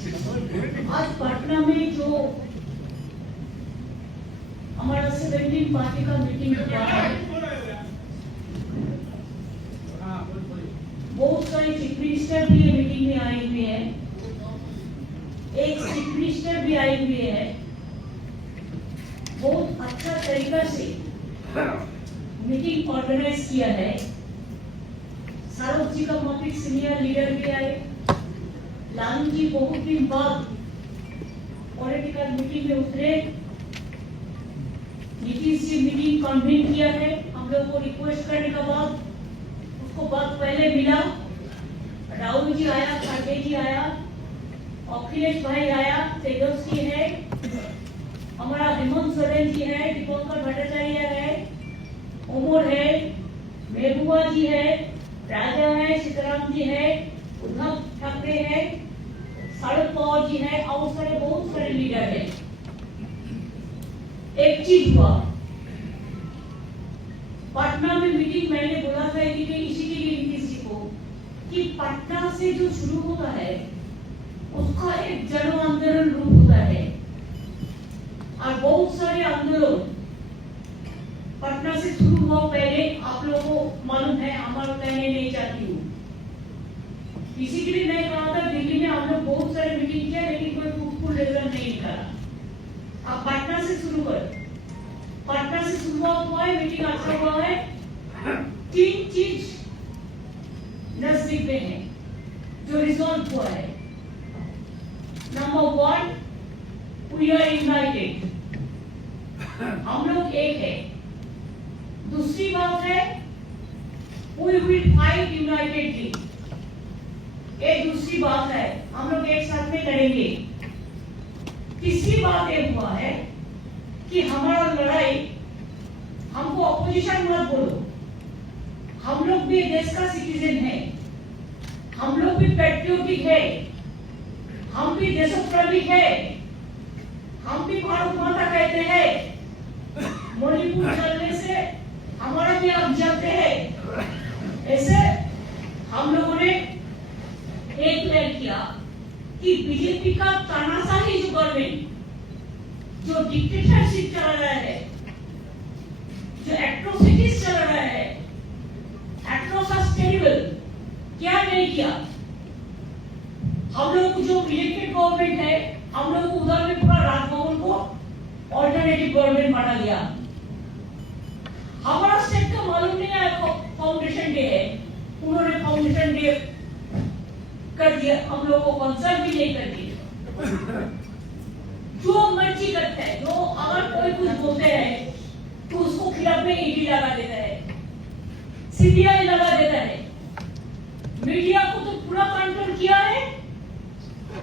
आज पटना में जो हमारा 17 पार्टी का मीटिंग हुआ है, बहुत सारे चीफ मिनिस्टर भी ये मीटिंग में आए हुए हैं, एक चीफ मिनिस्टर भी आए हुए हैं। बहुत अच्छा तरीका से मीटिंग ऑर्गेनाइज किया है। सारों जी का मौखिक सीनियर लीडर भी आए। लालू जी बहुत दिन बाद पॉलिटिकल मीटिंग में उतरे। नीतीश जी मीटिंग कन्वीन किया है हम लोग को रिक्वेस्ट करने के बाद। उसको बात पहले मिला, राहुल जी आया, खड़गे जी आया, अखिलेश भाई आया, तेजस्वी है, हमारा हेमंत सोरेन जी है, दीपंकर भट्टाचार्य है, उमर है, महबूबा जी है, राजा है, सीताराम जी है, उद्धव ठाकरे है, शरद पवार जी है और सारे बहुत सारे लीडर है। एक चीज हुआ, पटना में मीटिंग मैंने बोला था कि इसी के लिए नीतीश जी को कि पटना से जो शुरू होता है उसका एक जन आंदोलन रूप होता है और बहुत सारे आंदोलन पटना से शुरू हुआ। पहले आप लोगों को मालूम है, हमारा कहने नहीं चाहती हूँ, इसी के लिए मैं कहा था दिल्ली में हम लोग बहुत सारे मीटिंग किया लेकिन कोई फ्रूटफुल रिजल्ट नहीं निकला। अब पटना से शुरू कर, पटना से शुरुआत हुआ है, मीटिंग अच्छा हुआ है। 3 चीज नजदीक में है जो रिजॉल्व हुआ है। नंबर 1, वी आर यूनाइटेड, हम लोग एक है। दूसरी बात है, वी विल फाइट यूनाइटेडली, ये दूसरी बात है, हम लोग एक साथ में करेंगे। तीसरी बात ये हुआ है कि हमारा लड़ाई, हमको अपोजिशन मत बोलो, हम लोग भी देश का सिटीजन है, हम लोग भी पैट्रियोटिक है, हम भी देशप्रेमिक है, हम भी भारत माता कहते हैं। मणिपुर चलने से हमारा भी आप जलते हैं। ऐसे हम लोगों ने एक प्लान किया कि बीजेपी का तानाशाही जो गवर्नमेंट, जो डिक्टेटरशिप चल रहा है, जो एट्रोसिटीज चल रहा है, एट्रोसिटीज टेरिबल, क्या नहीं किया। हम लोग जो इलेक्टेड गवर्नमेंट है, हम लोग उधर में पूरा राजभवन को ऑल्टरनेटिव गवर्नमेंट बना लिया। हमारा स्टेट का मालूम नहीं है, फाउंडेशन डे है, उन्होंने फाउंडेशन डे कर दिया, हम लोग को कंसर्न भी नहीं कर दिया। जो मर्जी करते हैं, जो अगर कोई कुछ बोलते हैं तो उसको खिलाफ में ईडी लगा देता है, सीबीआई लगा देता है। मीडिया को तो पूरा कंट्रोल किया है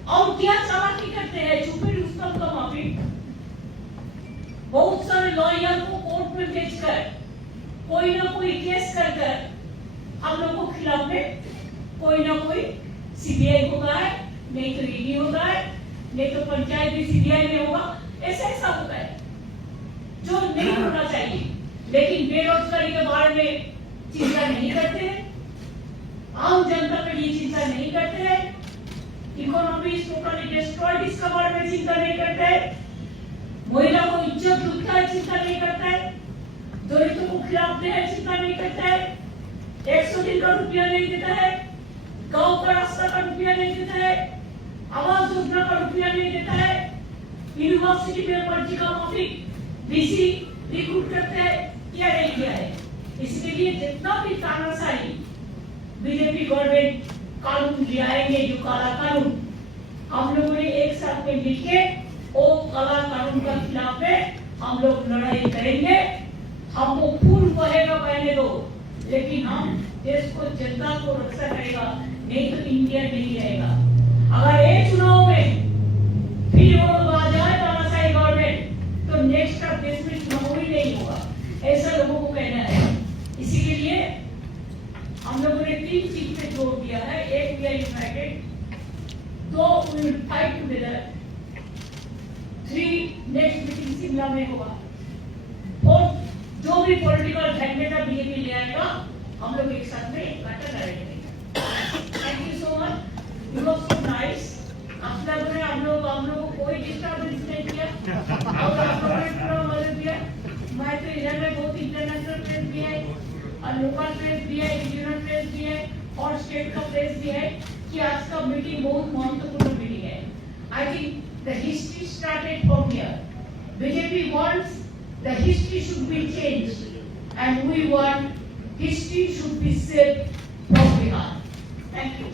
और क्या चालाकी करते हैं, छुपे रुस्तम का माफी। बहुत सारे लॉयर को कोर्ट में भेजकर कोई ना कोई केस कर हम लोग को खिलाफ में कोई ना कोई सीबीआई होगा है, नहीं तो ईडी होगा है, नहीं तो पंचायत भी सीबीआई में होगा। ऐसा होता है जो नहीं होना चाहिए। लेकिन बेरोजगारी के बारे में चिंता नहीं करते, आम जनता के लिए चिंता नहीं करते, इकोनॉमी इज टोटली डिस्ट्रॉयड इसके बारे में चिंता नहीं करते, महिला को इज्जत लूटता है चिंता नहीं करता है, दलितों को खिलाफ दे चिंता नहीं करता है, 100 दिन का रुपया नहीं देता है, गांव का रास्ता का रुपया नहीं देता है, आवास योजना का रुपया नहीं देता है, यूनिवर्सिटी में पर्ची का माफी, बीसी रिक्रूट करते हैं, क्या नहीं किया है। इसके लिए जितना भी तानाशाही बीजेपी गवर्नमेंट कानून ले आएंगे, जो काला कानून, हम लोगों ने एक साथ में मिलकर वो काला कानून का खिलाफ में हम लोग लड़ाई करेंगे। हमको खून बहेगा पहले दो, लेकिन हम देश को, जनता को रक्षा करेगा, नहीं तो इंडिया नहीं रहेगा। अगर एक चुनाव में फिर वो लोग आ जाए तानाशाही गवर्नमेंट तो नेक्स्ट का देश में चुनाव ही नहीं होगा, ऐसा लोगों को कहना है। इसी के लिए हम लोगों ने 3 चीज पे जोर दिया है। एक, we are united, 2, we will fight together, 3, next meeting Shimla में होगा, 4, जो भी पॉलिटिकल एजेंडा बीजेपी ले आएगा हम लोग एक साथ में इकट्ठा करेंगे। Thank you so much, you was so nice. आप लोगों कोई डिस्टर्बेंस नहीं किया और आप लोगों ने पूरा मदद दिया। मैं तो इधर में बहुत इंटरनेशनल प्रेस भी है और लोकल प्रेस भी है, रीजनल प्रेस भी है और स्टेट का प्रेस भी है कि आज का मीटिंग बहुत महत्वपूर्ण मीटिंग है। I think the history started from here. BJP wants the history should be changed and we want history should be saved from Bihar. Thank you.